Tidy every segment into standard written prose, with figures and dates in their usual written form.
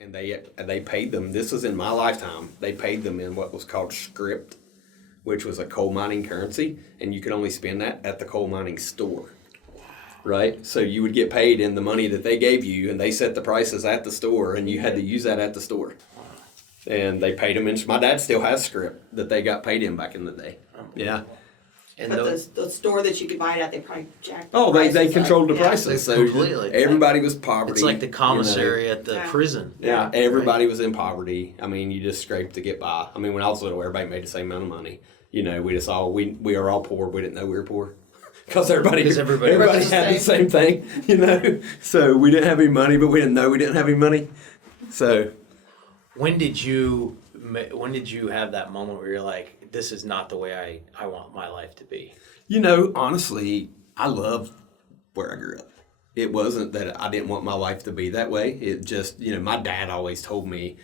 and they paid them. This was in my lifetime. They paid them in what was called script, which was a coal mining currency, and you could only spend that at the coal mining store. Right? So you would get paid in the money that they gave you, and they set the prices at the store, and you had to use that at the store. And they paid them in. My dad still has script that they got paid in back in the day. Yeah. And but the store that you could buy it at, they probably jacked the prices they controlled the prices. So completely. Everybody was poverty. It's like the commissary at the prison. Yeah, everybody was in poverty. I mean, you just scraped to get by. I mean, when I was little, everybody made the same amount of money. We are all poor. We didn't know we were poor. Because everybody had the same thing, So we didn't have any money, but we didn't know we didn't have any money. So, when did you have that moment where you're like, this is not the way I want my life to be? Honestly, I loved where I grew up. It wasn't that I didn't want my life to be that way. It just, my dad always told me,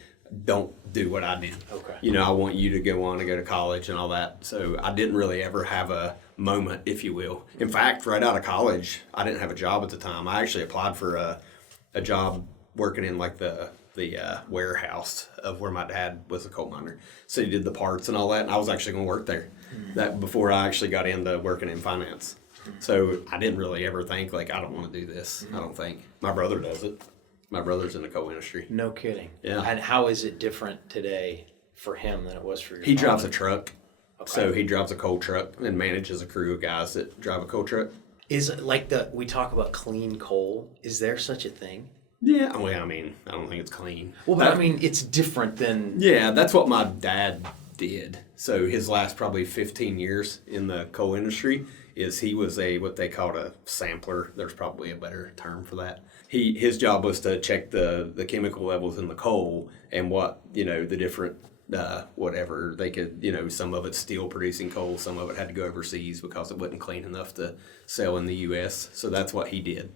don't do what I did. Okay. I want you to go to college and all that. So I didn't really ever have a moment, if you will. In fact, right out of college, I didn't have a job at the time. I actually applied for a job working in like the warehouse of where my dad was a coal miner. So he did the parts and all that, and I was actually going to work there. That before I actually got into working in finance. So I didn't really ever think like, I don't want to do this. I don't think. My brother does it. My brother's in the coal industry. No kidding. Yeah. And how is it different today for him than it was for your He drives a truck. Okay. So he drives a coal truck and manages a crew of guys that drive a coal truck. Is it like we talk about clean coal? Is there such a thing? Yeah. Well, I mean, I don't think it's clean. Well, but it's different than... Yeah, that's what my dad did. So his last probably 15 years in the coal industry is he was what they called a sampler. There's probably a better term for that. His job was to check the chemical levels in the coal and what, the different, whatever they could, some of it's steel producing coal, some of it had to go overseas because it wasn't clean enough to sell in the U.S. So that's what he did.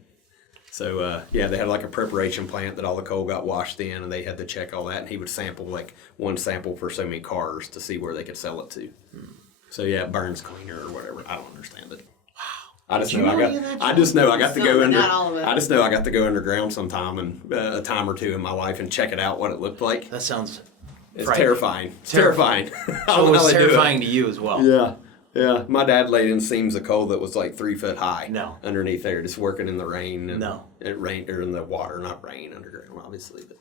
So, they had like a preparation plant that all the coal got washed in, and they had to check all that, and he would sample like one sample for so many cars to see where they could sell it to. So, it burns cleaner or whatever. I don't understand it. I just know I got to go under. I just know I got to go underground sometime and a time or two in my life and check it out what it looked like. That sounds terrifying. It's terrifying. So it was terrifying to you as well. Yeah. Yeah. My dad laid in seams of coal that was like 3 foot high. No. Underneath there, just working in the rain. And no. It rained or in the water, not rain underground, obviously. But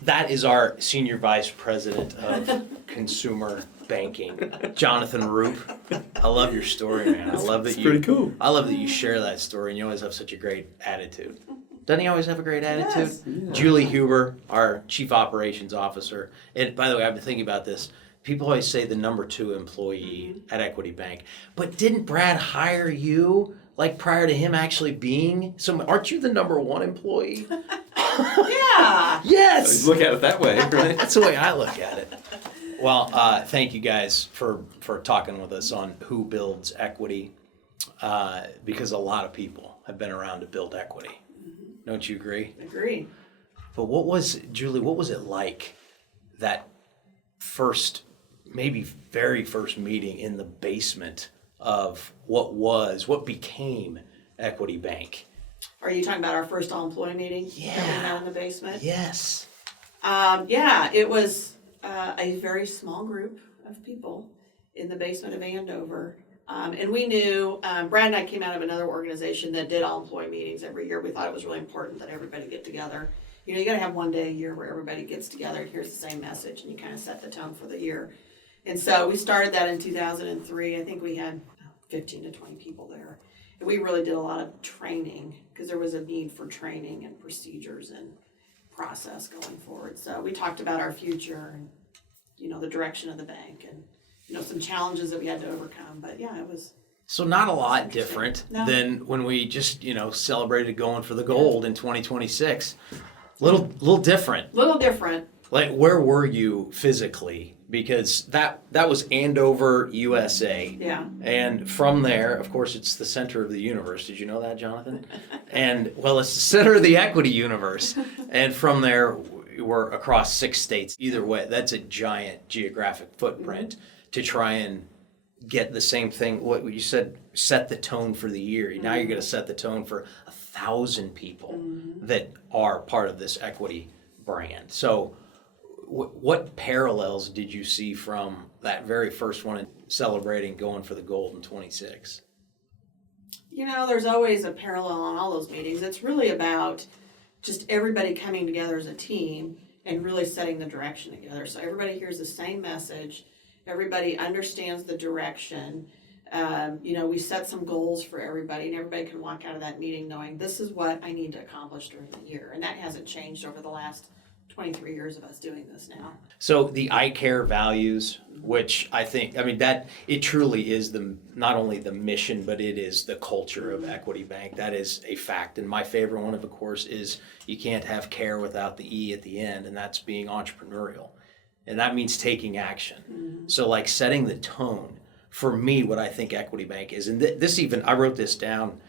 that is our Senior Vice President of Consumer Banking, Jonathan Roop. I love your story, man. It's pretty cool. I love that you share that story, and you always have such a great attitude. Doesn't he always have a great attitude? Yes. Yeah. Julie Huber, our Chief Operations Officer. And by the way, I've been thinking about this. People always say the number 2 employee at Equity Bank. But didn't Brad hire you like prior to him actually being aren't you the number 1 employee? Yeah. Yes. Look at it that way, right? That's the way I look at it. Well, thank you guys for talking with us on who builds equity, because a lot of people have been around to build equity. Don't you agree? Agree. But Julie, what was it like that very first meeting in the basement of what became Equity Bank? Are you talking about our first all-employee meeting? Yeah. That we had in the basement? Yes. It was a very small group of people in the basement of Andover. And we knew, Brad and I came out of another organization that did all-employee meetings every year. We thought it was really important that everybody get together. You got to have one day a year where everybody gets together and hears the same message, and you kind of set the tone for the year. And so we started that in 2003. I think we had 15 to 20 people there. And we really did a lot of training because there was a need for training and procedures and process going forward. So we talked about our future and, the direction of the bank and, some challenges that we had to overcome. But yeah, it was. So not a lot different than when we just, celebrated going for the gold in 2026. Little different. Little different. Like, where were you physically? Because that was Andover, USA. Yeah. And from there, of course, it's the center of the universe. Did you know that, Jonathan? And, it's the center of the equity universe. And from there, we're across 6 states. Either way, that's a giant geographic footprint to try and get the same thing. What you said, set the tone for the year. Now you're going to set the tone for 1,000 people that are part of this equity brand. So what parallels did you see from that very first one, celebrating going for the gold in 26? There's always a parallel on all those meetings. It's really about just everybody coming together as a team and really setting the direction together. So everybody hears the same message. Everybody understands the direction. We set some goals for everybody, and everybody can walk out of that meeting knowing this is what I need to accomplish during the year. And that hasn't changed over the last 23 years of us doing this now. So the I care values, which that it truly is not only the mission, but it is the culture of Equity Bank. That is a fact. And my favorite one, of course, is you can't have care without the E at the end, and that's being entrepreneurial. And that means taking action. Mm-hmm. So like setting the tone. For me, what I think Equity Bank is, and I wrote this down,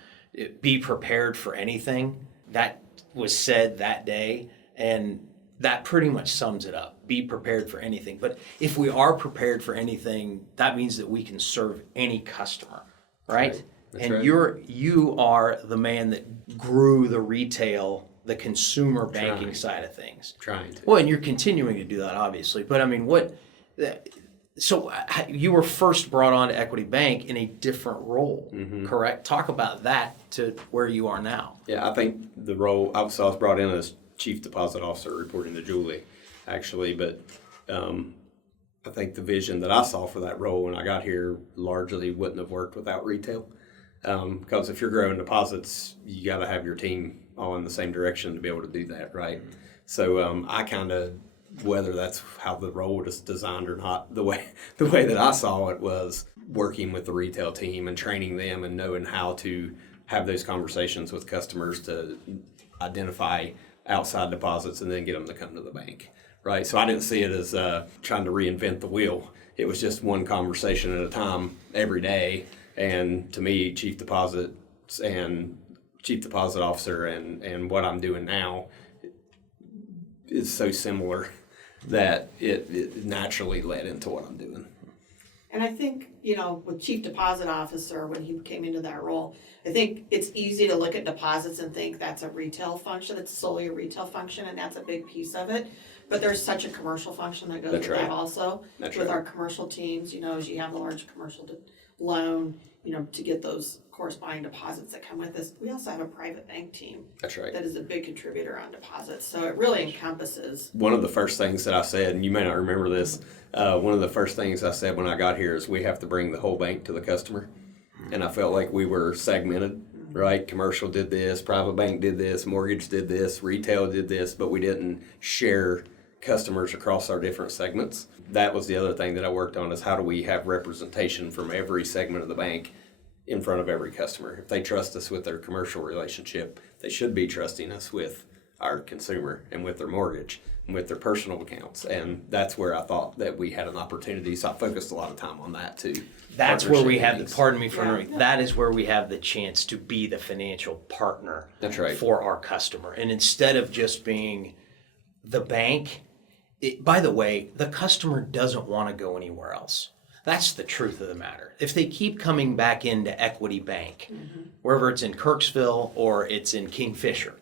be prepared for anything. That was said that day, and that pretty much sums it up. Be prepared for anything. But if we are prepared for anything, that means that we can serve any customer, right? And right. You are the man that grew the retail, the consumer banking side of things. Trying to. Well, and you're continuing to do that, obviously. But I mean, so you were first brought on to Equity Bank in a different role, correct? Talk about that to where you are now. Yeah, I think the role, I was brought in as Chief Deposit Officer reporting to Julie, actually, but I think the vision that I saw for that role when I got here largely wouldn't have worked without retail. Because if you're growing deposits, you got to have your team all in the same direction to be able to do that, right? So I kind of, whether that's how the role was designed or not, the way that I saw it was working with the retail team and training them and knowing how to have those conversations with customers to identify outside deposits and then get them to come to the bank, right? So I didn't see it as trying to reinvent the wheel. It was just one conversation at a time every day. And to me, Chief Deposit Officer and what I'm doing now is so similar that it naturally led into what I'm doing. And I think, with Chief Deposit Officer, when he came into that role, I think it's easy to look at deposits and think that's a retail function. It's solely a retail function, and that's a big piece of it. But there's such a commercial function that goes with that also. That's with our commercial teams, as you have the large commercial loan, to get those corresponding deposits that come with this. We also have a private bank team. That's right. That is a big contributor on deposits. So it really encompasses. One of the first things that I said, and you may not remember this, one of the first things I said when I got here is we have to bring the whole bank to the customer. And I felt like we were segmented, right? Commercial did this, private bank did this, mortgage did this, retail did this, but we didn't share customers across our different segments. That was the other thing that I worked on, is how do we have representation from every segment of the bank in front of every customer. If they trust us with their commercial relationship, they should be trusting us with our consumer and with their mortgage and with their personal accounts. And that's where I thought that we had an opportunity. So I focused a lot of time on that too. That's where we have that is where we have the chance to be the financial partner. That's right. For our customer. And instead of just being the bank, by the way, the customer doesn't want to go anywhere else. That's the truth of the matter. If they keep coming back into Equity Bank, wherever it's in Kirksville or it's in Kingfisher,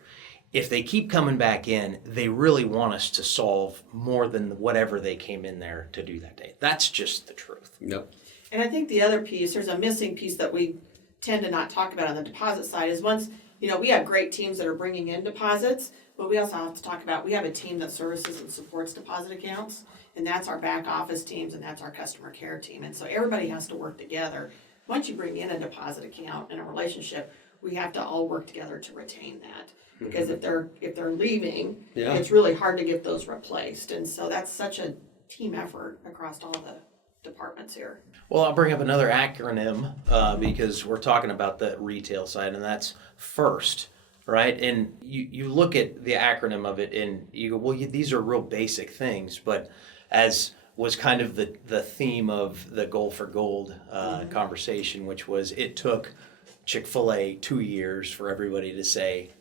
if they keep coming back in, they really want us to solve more than whatever they came in there to do that day. That's just the truth. Yep. And I think the other piece, there's a missing piece that we tend to not talk about on the deposit side, is once, we have great teams that are bringing in deposits, but we also have to talk about, we have a team that services and supports deposit accounts, and that's our back office teams, and that's our customer care team. And so everybody has to work together. Once you bring in a deposit account and a relationship, we have to all work together to retain that. Because if they're leaving, it's really hard to get those replaced. And so that's such a team effort across all the departments here. Well, I'll bring up another acronym because we're talking about the retail side, and that's FIRST, right? And you look at the acronym of it and you go, well, these are real basic things, but as was kind of the theme of the Goal for Gold conversation, which was it took Chick-fil-A 2 years for everybody to say,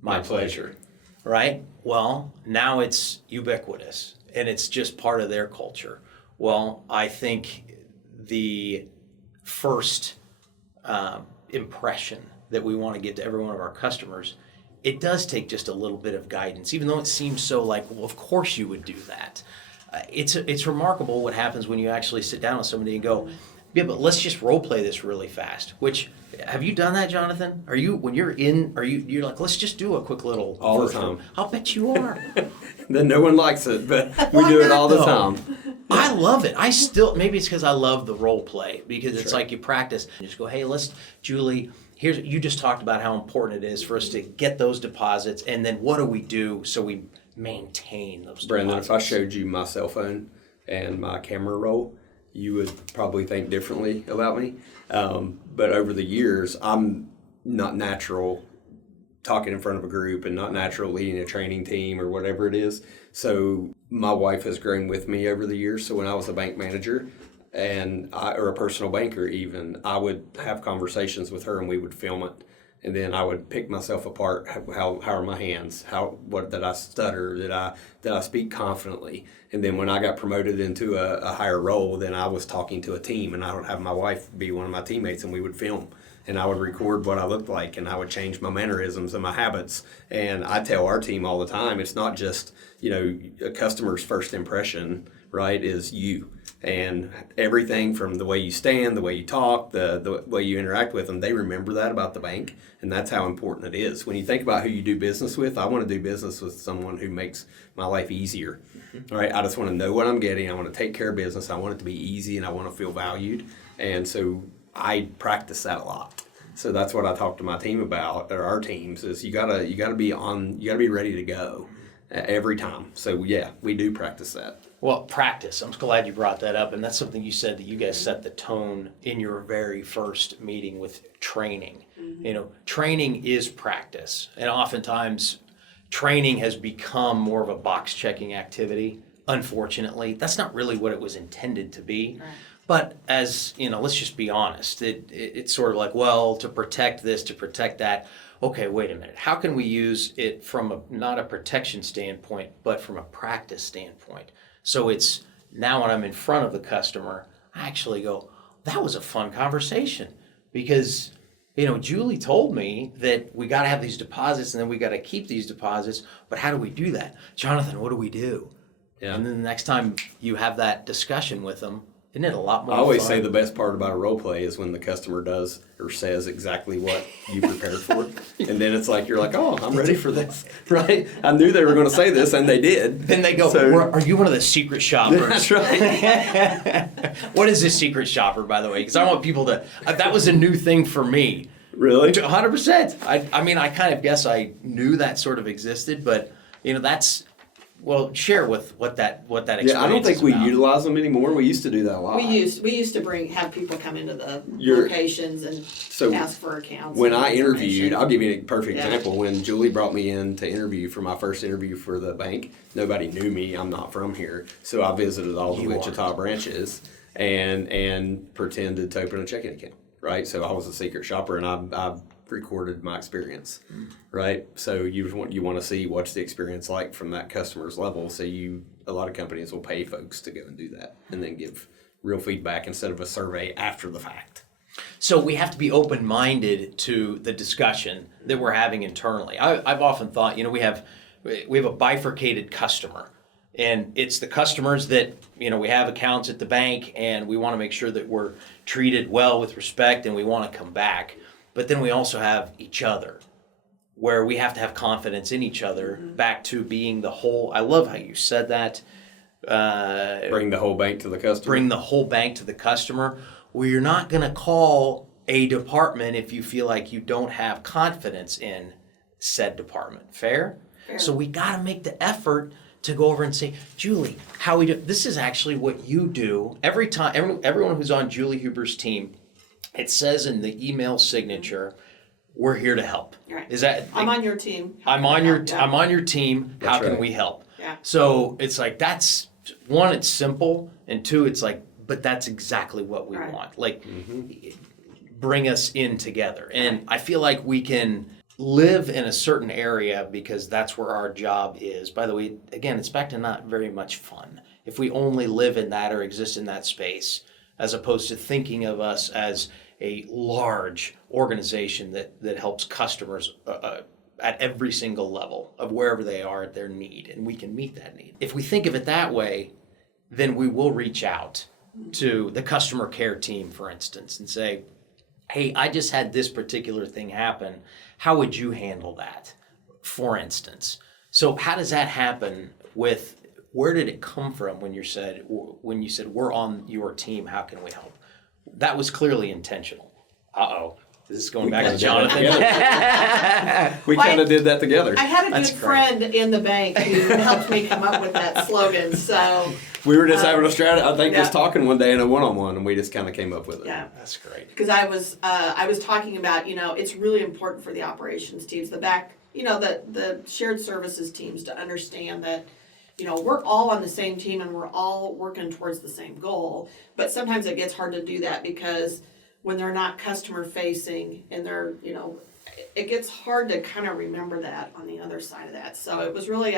my pleasure, right? Well, now it's ubiquitous, and it's just part of their culture. Well, I think the first impression that we want to give to every one of our customers it does take just a little bit of guidance, even though it seems so like, well, of course you would do that. It's remarkable what happens when you actually sit down with somebody and go, yeah, but let's just role play this really fast. Which, have you done that, Jonathan? You're like, let's just do a quick little all version. the time. I'll bet you are. Then no one likes it, but we do it all the time. I love it. Maybe it's because I love the role play, because it's like you practice. You just go, hey, Julie, you just talked about how important it is for us to get those deposits, and then what do we do so we maintain those Brandon, deposits? if I showed you my cell phone and my camera roll, you would probably think differently about me. But over the years, I'm not natural talking in front of a group and not natural leading a training team or whatever it is. So my wife has grown with me over the years. So when I was a bank manager or a personal banker even, I would have conversations with her and we would film it. And then I would pick myself apart. How are my hands? What did I stutter? Did I speak confidently? And then when I got promoted into a higher role, then I was talking to a team, and I would have my wife be one of my teammates, and we would film, and I would record what I looked like, and I would change my mannerisms and my habits. And I tell our team all the time, it's not just a customer's first impression, right? Is you. And everything from the way you stand, the way you talk, the way you interact with them, they remember that about the bank. And that's how important it is. When you think about who you do business with, I want to do business with someone who makes my life easier. All right, I just want to know what I'm getting. I want to take care of business. I want it to be easy, and I want to feel valued. And so I practice that a lot. So that's what I talk to my team about, or our teams, is you gotta be ready to go every time. So yeah, we do practice that. Well, practice. I'm glad you brought that up, and that's something you said, that you guys set the tone in your very first meeting with training. Training is practice, and oftentimes training has become more of a box-checking activity. Unfortunately, that's not really what it was intended to be. Right. But as let's just be honest. It's sort of like, well, to protect this, to protect that. Okay, wait a minute. How can we use it from not a protection standpoint, but from a practice standpoint? So it's now when I'm in front of the customer, I actually go, that was a fun conversation, because Julie told me that we got to have these deposits, and then we got to keep these deposits. But how do we do that? Jonathan, what do we do? Yeah. And then the next time you have that discussion with them, isn't it a lot more I always fun? say the best part about a role play is when the customer does or says exactly what you prepared for. And then it's like, you're like, oh, I'm ready for this, right? I knew they were going to say this, and they did. Then they go, are you one of the secret shoppers? That's right. What is this secret shopper, by the way? Because I want people to, that was a new thing for me. Really? 100%. I mean, I kind of guess I knew that sort of existed, but that's, well, share with what that experience I don't think is we about. Utilize them anymore. We used to do that a lot. We used to have people come into the locations and ask for accounts. When I interviewed, I'll give you a perfect example. When Julie brought me in to interview for my first interview for the bank, nobody knew me. I'm not from here, so I visited all the Wichita branches and pretended to open a checking account. Right, so I was a secret shopper, and I recorded my experience, right? So you want to see what's the experience like from that customer's level. So a lot of companies will pay folks to go and do that, and then give real feedback instead of a survey after the fact. So we have to be open-minded to the discussion that we're having internally. I've often thought, we have a bifurcated customer. And it's the customers that, we have accounts at the bank, and we want to make sure that we're treated well with respect, and we want to come back. But then we also have each other, where we have to have confidence in each other, back to being the whole. I love how you said that. Bring the whole bank to the customer. Bring the whole bank to the customer, where you're not going to call a department if you feel like you don't have confidence in said department. Fair? So we got to make the effort to go over and say, Julie, how we do? This is actually what you do every time. Everyone who's on Julie Huber's team, it says in the email signature, "We're here to help." Right. Is that? I'm on your team. I'm on your team. How can we help? Yeah. So it's like, that's one. It's simple, and two, it's like, but that's exactly what we want. Like, bring us in together, and I feel like we can live in a certain area because that's where our job is. By the way, again, it's back to not very much fun. If we only live in that or exist in that space, as opposed to thinking of us as a large organization that helps customers at every single level of wherever they are at their need, and we can meet that need. If we think of it that way, then we will reach out to the customer care team, for instance, and say, hey, I just had this particular thing happen. How would you handle that, for instance? So how does that happen with, where did it come from when you said we're on your team, how can we help? That was clearly intentional. Uh-oh. This is going back to Jonathan. We kind of did that together. I had a good friend in the bank who helped me come up with that slogan. So we were just having a strategy. I think just talking one day in a one-on-one, and we just kind of came up with it. Yeah, that's great. Because I was talking about, it's really important for the operations teams, the shared services teams, to understand that we're all on the same team and we're all working towards the same goal. But sometimes it gets hard to do that because when they're not customer facing and they're, it gets hard to kind of remember that on the other side of that. So it was really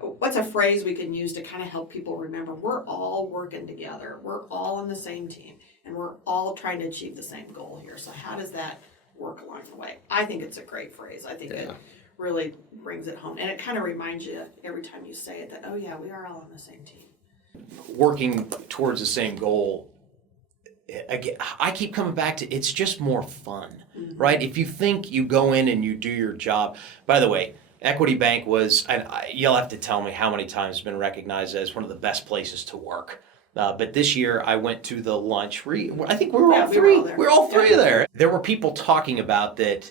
what's a phrase we can use to kind of help people remember we're all working together. We're all on the same team and we're all trying to achieve the same goal here. So how does that work along the way? I think it's a great phrase. I think it really brings it home. And it kind of reminds you every time you say it that, oh yeah, we are all on the same team. Working towards the same goal, again, I keep coming back to, it's just more fun, right? If you think you go in and you do your job, by the way, Equity Bank was, you'll have to tell me how many times it's been recognized as one of the best places to work. But this year I went to the lunch. I think we were all three. We were all three there. There were people talking about that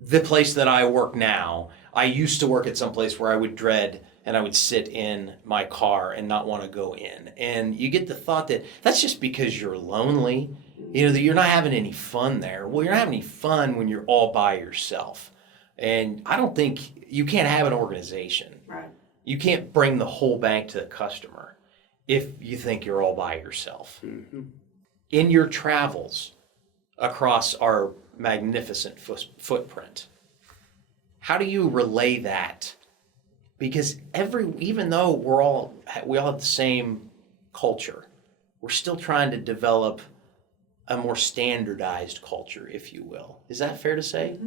the place that I work now, I used to work at some place where I would dread and I would sit in my car and not want to go in. And you get the thought that that's just because you're lonely, that you're not having any fun there. Well, you're not having any fun when you're all by yourself. And I don't think you can't have an organization. Right. You can't bring the whole bank to the customer if you think you're all by yourself. Mm-hmm. In your travels across our magnificent footprint, how do you relay that? Because even though we all have the same culture, we're still trying to develop a more standardized culture, if you will. Is that fair to say?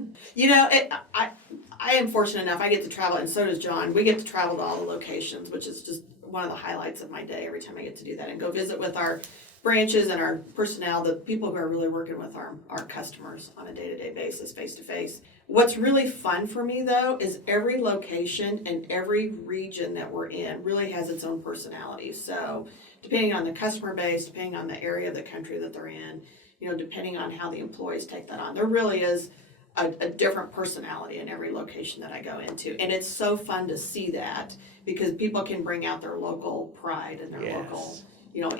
I am fortunate enough, I get to travel, and so does John. We get to travel to all the locations, which is just one of the highlights of my day every time I get to do that, and go visit with our branches and our personnel, the people who are really working with our customers on a day-to-day basis, face-to-face. What's really fun for me, though, is every location and every region that we're in really has its own personality. So depending on the customer base, depending on the area of the country that they're in, depending on how the employees take that on, there really is a different personality in every location that I go into. And it's so fun to see that because people can bring out their local pride and their local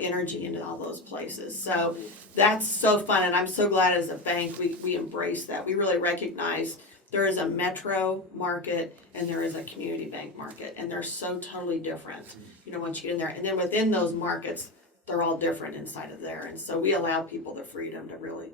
energy into all those places. So that's so fun, and I'm so glad as a bank we embrace that. We really recognize there is a metro market and there is a community bank market, and they're so totally different, once you get in there. And then within those markets, they're all different inside of there. And so we allow people the freedom to really,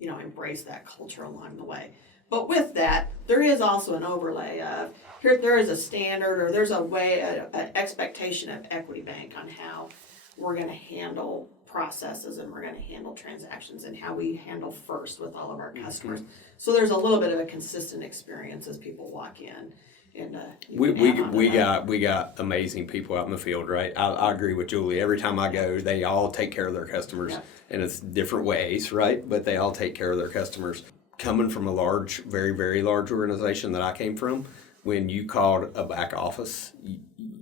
embrace that culture along the way. But with that, there is also an overlay of, there is a standard, or there's an expectation of Equity Bank on how we're going to handle processes and we're going to handle transactions and how we handle first with all of our customers. So there's a little bit of a consistent experience as people walk in. And we got amazing people out in the field, right? I agree with Julie. Every time I go, they all take care of their customers, and it's different ways, right? But they all take care of their customers. Coming from a large, very, very large organization that I came from, when you called a back office,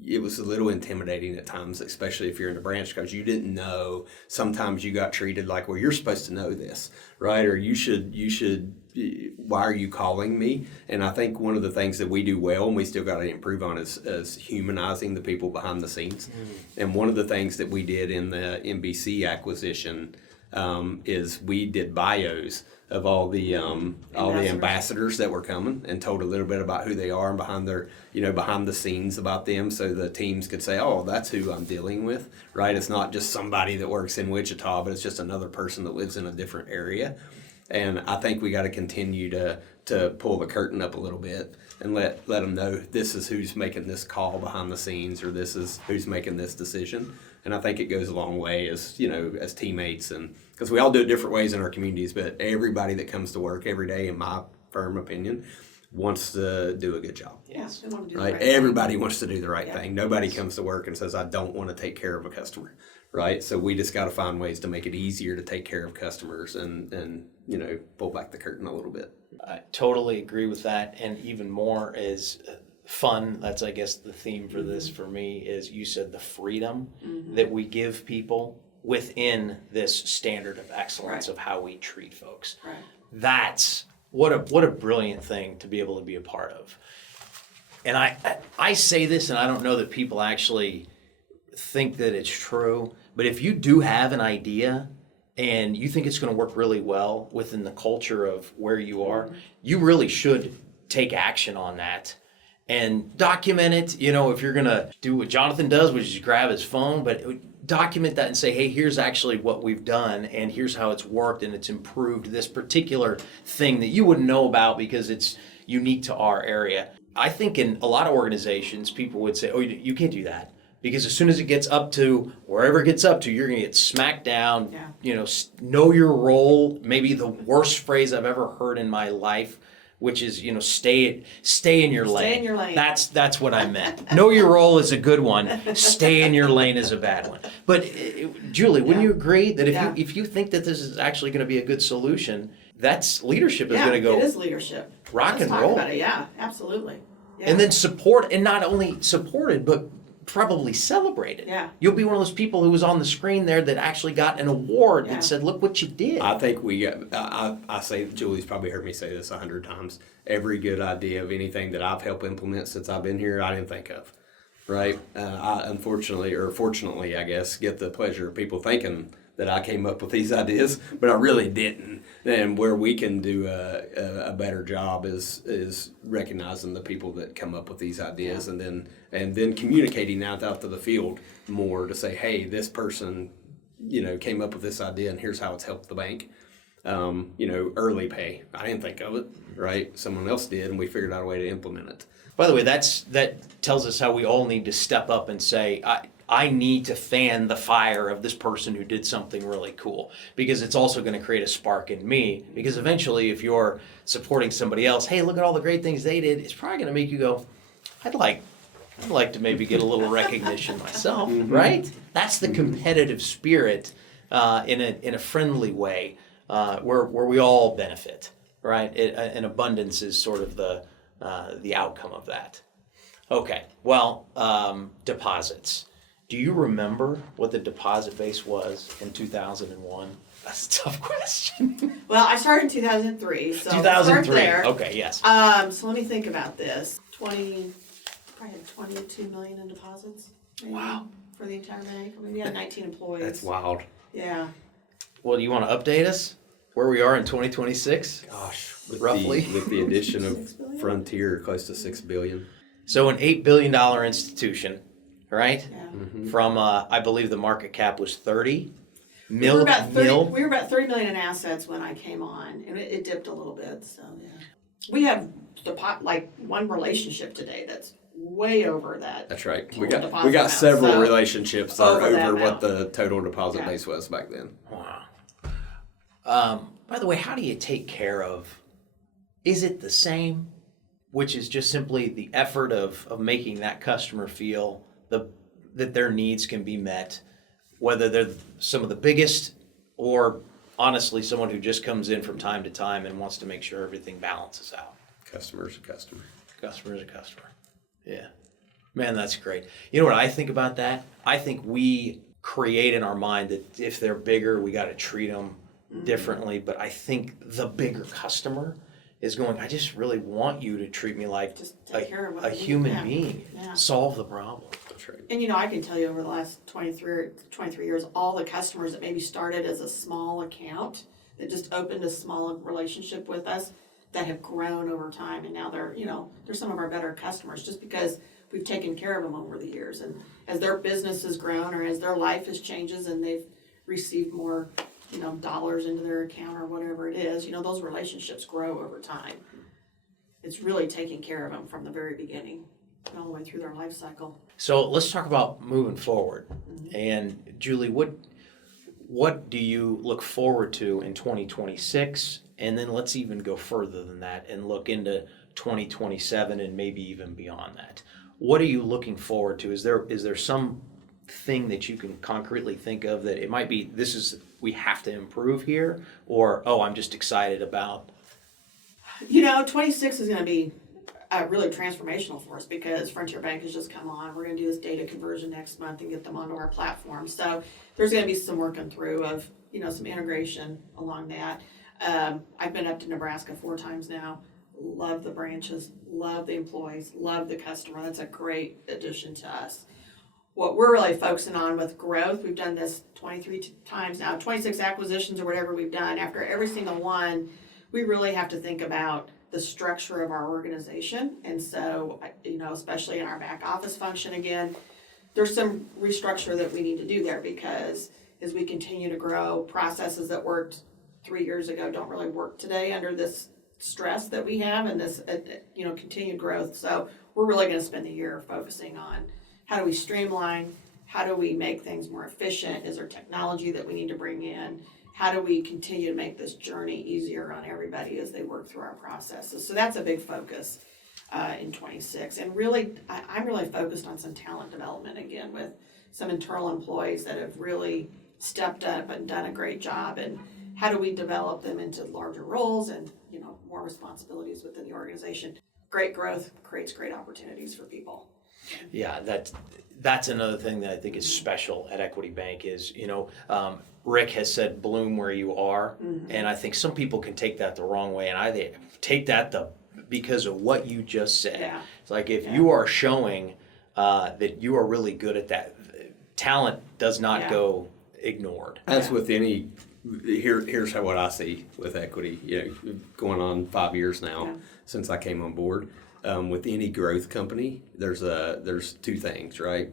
it was a little intimidating at times, especially if you're in the branch, because you didn't know. Sometimes you got treated like, well, you're supposed to know this, right? Or you should, why are you calling me? And I think one of the things that we do well, and we still got to improve on, is humanizing the people behind the scenes. And one of the things that we did in the NBC acquisition is we did bios of all the ambassadors that were coming, and told a little bit about who they are and behind their, behind the scenes about them, so the teams could say, oh, that's who I'm dealing with, right? It's not just somebody that works in Wichita, but it's just another person that lives in a different area. And I think we got to continue to pull the curtain up a little bit and let them know this is who's making this call behind the scenes, or this is who's making this decision. And I think it goes a long way as teammates, and because we all do it different ways in our communities, but everybody that comes to work every day, in my firm opinion, wants to do a good job. Yes, we want to do the Right? right thing. Everybody wants to do the right Yeah. thing. Nobody comes to work and says, I don't want to take care of a customer. Right? So we just got to find ways to make it easier to take care of customers and pull back the curtain a little bit. I totally agree with that. And even more is fun. That's, I guess, the theme for this for me is you said the freedom that we give people within this standard of excellence of how we treat folks. Right. That's what a brilliant thing to be able to be a part of. And I say this, and I don't know that people actually think that it's true, but if you do have an idea and you think it's going to work really well within the culture of where you are, you really should take action on that and document it. If you're going to do what Jonathan does, which is grab his phone, but document that and say, hey, here's actually what we've done and here's how it's worked and it's improved this particular thing that you wouldn't know about because it's unique to our area. I think in a lot of organizations, people would say, oh, you can't do that. Because as soon as it gets up to wherever it gets up to, you're going to get smacked down. Yeah. Know your role. Maybe the worst phrase I've ever heard in my life, which is stay in your lane. Stay in your lane. That's what I meant. Know your role is a good one. Stay in your lane is a bad one. But Julie, wouldn't you agree that if you think that this is actually going to be a good solution, that's leadership is going to go. It is leadership. Rock and Let's roll. talk about it. Yeah, absolutely. Yeah. And then support, and not only supported, but probably celebrated. Yeah. You'll be one of those people who was on the screen there that actually got an award Yeah. that said, look what you did. I think I say, Julie's probably heard me say this 100 times. Every good idea of anything that I've helped implement since I've been here, I didn't think of. Right? I unfortunately, or fortunately, I guess, get the pleasure of people thinking that I came up with these ideas, but I really didn't. And where we can do a better job is recognizing the people that come up with these ideas, and then communicating out to the field more to say, hey, this person, came up with this idea, and here's how it's helped the bank. Early pay. I didn't think of it, right? Someone else did, and we figured out a way to implement it. By the way, that tells us how we all need to step up and say, I need to fan the fire of this person who did something really cool, because it's also going to create a spark in me, because eventually if you're supporting somebody else, hey, look at all the great things they did, it's probably going to make you go, I'd like to maybe get a little recognition myself, right? That's the competitive spirit in a friendly way where we all benefit, right? And abundance is sort of the outcome of that. Okay, well, deposits. Do you remember what the deposit base was in 2001? That's a tough question. Well, I started in 2003, so 2003. start there. Okay, yes. So let me think about this. Probably had 22 million in deposits. Maybe, Wow. For the entire bank. I mean, we had 19 employees. That's wild. Yeah. Well, do you want to update us where we are in 2026? Gosh, Roughly. with the addition of 6 billion? Frontier, close to $6 billion. So an $8 billion institution, right? Yeah. From, I believe the market cap was 30 We mil. were about 30 million in assets when I came on, and it dipped a little bit. So yeah, we have one relationship today that's way over that. That's right. Total We got deposit amount, several so relationships that are over that over what amount. the total deposit Yeah. base was back then. Wow. By the way, how do you take care of, is it the same, which is just simply the effort of making that customer feel that their needs can be met, whether they're some of the biggest or honestly someone who just comes in from time to time and wants to make sure everything balances out. Customer's a customer. Customer is a customer. Yeah. Man, that's great. You know what I think about that? I think we create in our mind that if they're bigger, we got to treat them differently. But I think the bigger customer is going, I just really want you to treat me like Just take care of what a I need. human Yeah. being. Yeah. Solve the problem. That's right. And I can tell you over the last 23 years, all the customers that maybe started as a small account that just opened a small relationship with us that have grown over time, and now they're some of our better customers just because we've taken care of them over the years. And as their business has grown or as their life has changes and they've received more dollars into their account or whatever it is, those relationships grow over time. It's really taking care of them from the very beginning all the way through their life cycle. So let's talk about moving forward. And Julie, what do you look forward to in 2026? And then let's even go further than that and look into 2027 and maybe even beyond that. What are you looking forward to? Is there some thing that you can concretely think of that it might be we have to improve here, or I'm just excited about? 26 is going to be really transformational for us because Frontier Bank has just come on. We're going to do this data conversion next month and get them onto our platform. So there's going to be some working through of some integration along that. I've been up to Nebraska 4 times now. Love the branches, love the employees, love the customer. That's a great addition to us. What we're really focusing on with growth, we've done this 23 times now, 26 acquisitions or whatever we've done. After every single one, we really have to think about the structure of our organization. And so, especially in our back office function, again, there's some restructure that we need to do there because as we continue to grow, processes that worked 3 years ago don't really work today under this stress that we have and this, continued growth. So we're really going to spend the year focusing on how do we streamline, how do we make things more efficient, is there technology that we need to bring in, how do we continue to make this journey easier on everybody as they work through our processes. So that's a big focus in 26. And really, I'm really focused on some talent development again with some internal employees that have really stepped up and done a great job, and how do we develop them into larger roles and more responsibilities within the organization. Great growth creates great opportunities for people. Yeah, that's another thing that I think is special at Equity Bank is, Rick has said bloom where you are, and I think some people can take that the wrong way, and I take that because of what you just said. Yeah. It's like if you are showing that you are really good at that, talent does not go ignored. As with any, here's what I see with Equity, going on 5 years now since I came on board. With any growth company, there's 2 things, right?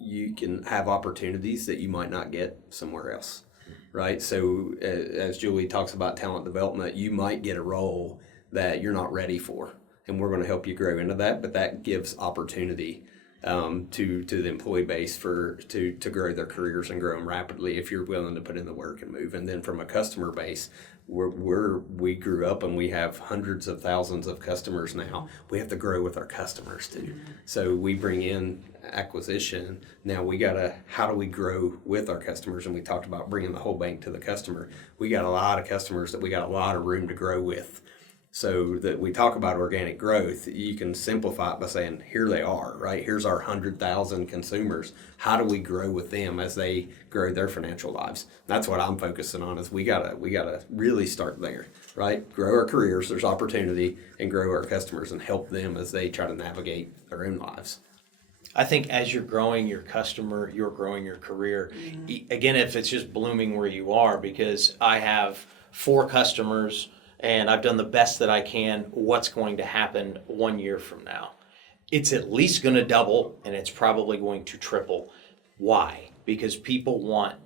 You can have opportunities that you might not get somewhere else, right? So as Julie talks about talent development, you might get a role that you're not ready for, and we're going to help you grow into that, but that gives opportunity to the employee base to grow their careers and grow them rapidly if you're willing to put in the work and move. And then from a customer base, we grew up and we have hundreds of thousands of customers now. We have to grow with our customers too. So we bring in acquisition. Now how do we grow with our customers? And we talked about bringing the whole bank to the customer. We got a lot of customers that we got a lot of room to grow with. So that we talk about organic growth, you can simplify it by saying, here they are, right? Here's our 100,000 consumers. How do we grow with them as they grow their financial lives? That's what I'm focusing on is we gotta really start there, right? Grow our careers, there's opportunity, and grow our customers and help them as they try to navigate their own lives. I think as you're growing your customer, you're growing your career. Again, if it's just blooming where you are, because I have 4 customers and I've done the best that I can, what's going to happen 1 year from now? It's at least going to double, and it's probably going to triple. Why? Because people want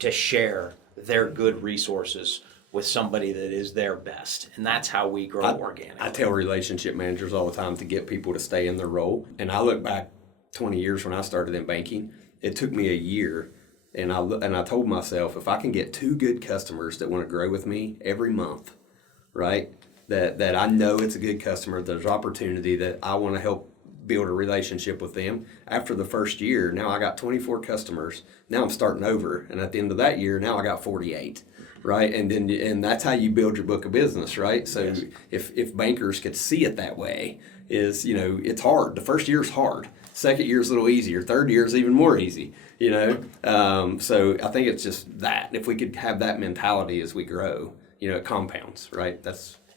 to share their good resources with somebody that is their best, and that's how we grow organically. I tell relationship managers all the time to get people to stay in their role, and I look back 20 years when I started in banking. It took me a year, and I told myself, if I can get 2 good customers that want to grow with me every month, right? That I know it's a good customer, there's opportunity, that I want to help build a relationship with them. After the first year, now I got 24 customers. Now I'm starting over, and at the end of that year, now I got 48, right? And that's how you build your book of business, right? So if bankers could see it that way, it's hard. The first year is hard. Second year is a little easier. Third year is even more easy, So I think it's just that. If we could have that mentality as we grow, it compounds, right?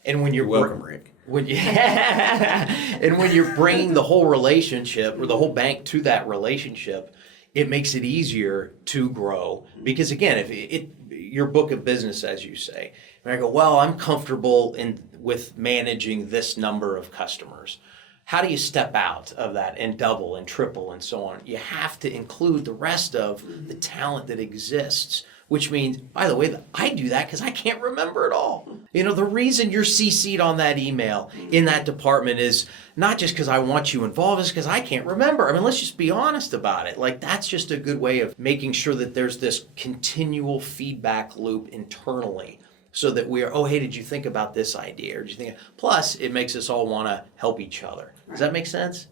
And when you're welcome, Rick. And when you're bringing the whole relationship or the whole bank to that relationship, it makes it easier to grow. Because again, if your book of business, as you say, and I go, well, I'm comfortable with managing this number of customers. How do you step out of that and double and triple and so on? You have to include the rest of the talent that exists. Which means, by the way, I do that because I can't remember it all. The reason you're CC'd on that email in that department is not just because I want you involved, it's because I can't remember. I mean, let's just be honest about it. Like, that's just a good way of making sure that there's this continual feedback loop internally so that we are, oh, hey, did you think about this idea? Or did you think, plus it makes us all want to help each other. Does that make sense?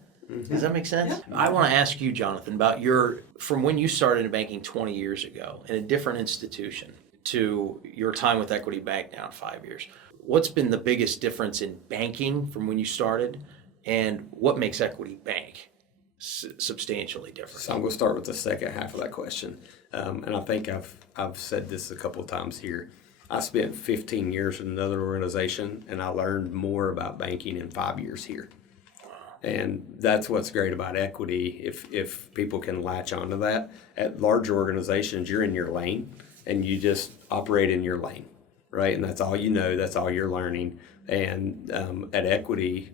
Does that make sense? Yeah. I want to ask you, Jonathan, about from when you started in banking 20 years ago in a different institution to your time with Equity Bank now in 5 years. What's been the biggest difference in banking from when you started, and what makes Equity Bank substantially different? So I'm going to start with the second half of that question. And I think I've said this a couple of times here. I spent 15 years in another organization, and I learned more about banking in 5 years here. And that's what's great about equity. If people can latch onto that, at larger organizations, you're in your lane, and you just operate in your lane, right? And that's all you know. That's all you're learning. And at Equity,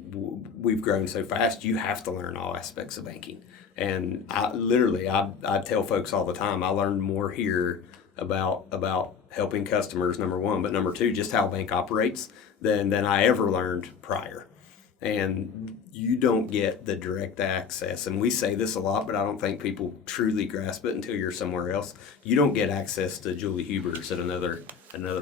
we've grown so fast, you have to learn all aspects of banking. And I tell folks all the time, I learned more here about helping customers, number one, but number two, just how a bank operates than I ever learned prior. And you don't get the direct access. And we say this a lot, but I don't think people truly grasp it until you're somewhere else. You don't get access to Julie Huber's at another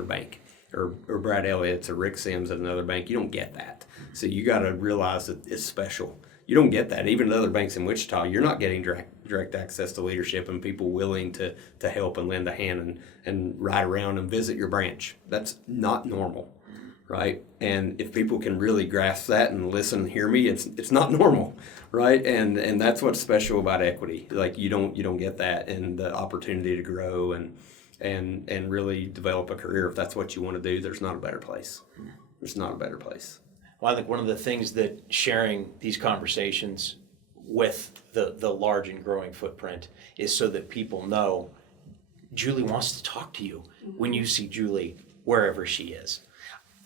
bank, or Brad Elliott's or Rick Sims at another bank. You don't get that. So you got to realize that it's special. You don't get that. Even at other banks in Wichita, you're not getting direct access to leadership and people willing to help and lend a hand and ride around and visit your branch. That's not normal, right? And if people can really grasp that and listen and hear me, it's not normal, right? And that's what's special about equity. Like you don't get that, and the opportunity to grow and really develop a career. If that's what you want to do, there's not a better place. There's not a better place. Well, I think one of the things that sharing these conversations with the large and growing footprint is so that people know Julie wants to talk to you when you see Julie wherever she is.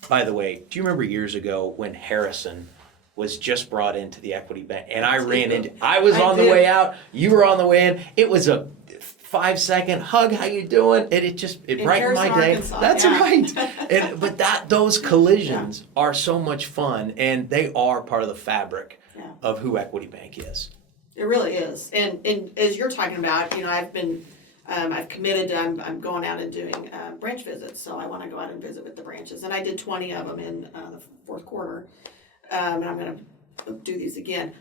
By the way, do you remember years ago when Harrison was just brought into the Equity Bank and I was on the way out, you were on the way in. It was a 5-second hug, how you doing? And it brightened my day. Arkansas, That's yeah. right. But those collisions are so much fun, and they are part of the fabric of who Equity Bank is. It really is. And as you're talking about, I've committed to, I'm going out and doing branch visits. So I want to go out and visit with the branches. And I did 20 of them in the fourth quarter. And I'm going to do these again.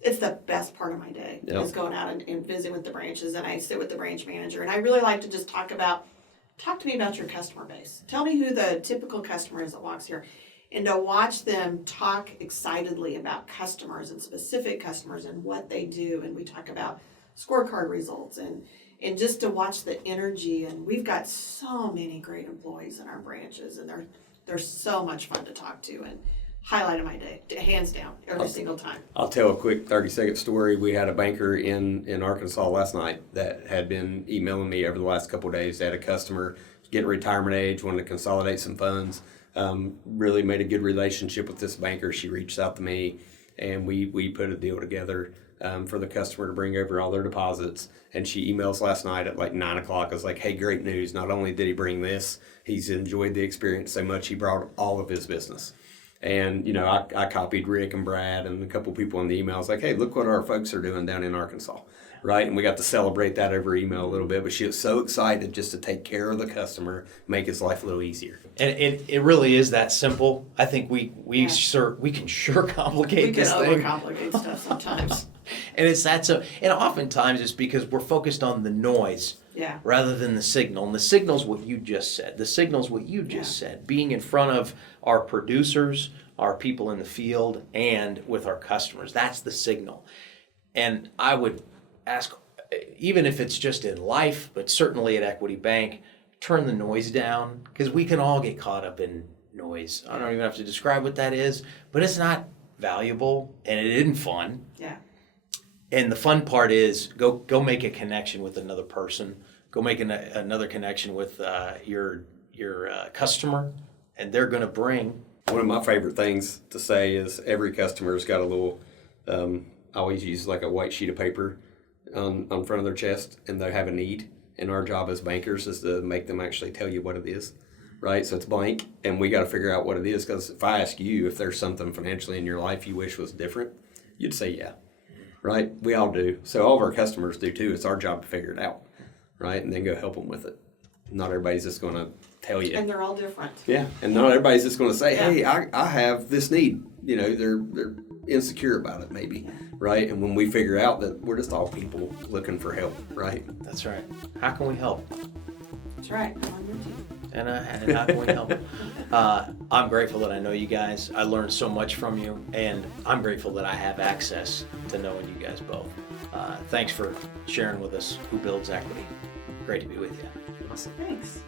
It's the best part of my day is going out and visiting with the branches. And I sit with the branch manager. And I really like to just talk to me about your customer base. Tell me who the typical customer is that walks here. And to watch them talk excitedly about customers and specific customers and what they do. And we talk about scorecard results and just to watch the energy. And we've got so many great employees in our branches, and they're so much fun to talk to, and highlight of my day, hands down, every single time. I'll tell a quick 30-second story. We had a banker in Arkansas last night that had been emailing me over the last couple of days. They had a customer getting retirement age, wanted to consolidate some funds. Really made a good relationship with this banker. She reached out to me, and we put a deal together for the customer to bring over all their deposits. And she emails last night at like 9 o'clock. I was like, hey, great news. Not only did he bring this, he's enjoyed the experience so much, he brought all of his business. And, I copied Rick and Brad and a couple people in the emails like, hey, look what our folks are doing down in Arkansas, right? And we got to celebrate that over email a little bit. But she was so excited just to take care of the customer, make his life a little easier. And it really is that simple. I think we can sure complicate this thing. We can overcomplicate stuff sometimes. And it's that so. And oftentimes it's because we're focused on the noise rather than the signal. And the signal's what you just said. The signal's what you just said. Being in front of our producers, our people in the field, and with our customers. That's the signal. And I would ask, even if it's just in life, but certainly at Equity Bank, turn the noise down, because we can all get caught up in noise. I don't even have to describe what that is, but it's not valuable and it isn't fun. Yeah. And the fun part is go make a connection with another person. Go make another connection with your customer, and they're going to bring. One of my favorite things to say is every customer's got a little, I always use like a white sheet of paper on front of their chest, and they have a need. And our job as bankers is to make them actually tell you what it is, right? So it's blank, and we got to figure out what it is, because if I ask you if there's something financially in your life you wish was different, you'd say yeah, right? We all do. So all of our customers do too. It's our job to figure it out, right? And then go help them with it. not everybody's just going to tell you. And they're all different. Yeah, and not everybody's just going to say, hey, I have this need. You know, they're insecure about it maybe, right? And when we figure out that we're just all people looking for help, right? That's right. How can we help? That's right. I'm on your team. And how can we help? I'm grateful that I know you guys. I learned so much from you, and I'm grateful that I have access to knowing you guys both. Thanks for sharing with us Who Builds Equity. Great to be with you. Awesome. Thanks.